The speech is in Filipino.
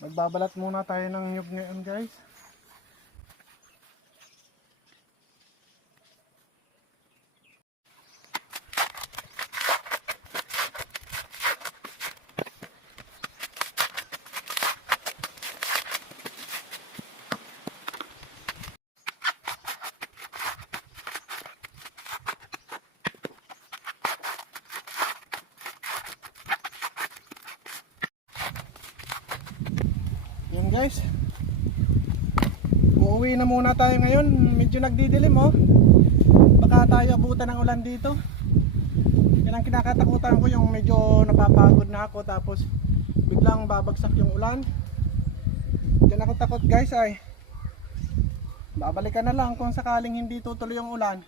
Magbabalat muna tayo ng nyug ngayon, guys. Yan guys, uuwi na muna tayo ngayon. Medyo nagdidilim oh. Baka tayo abutan ng ulan dito. Yan ang kinakatakutan ko, yung medyo napapagod na ako tapos biglang babagsak yung ulan. Yan ako takot guys ay babalikan na lang kung sakaling hindi tutuloy yung ulan.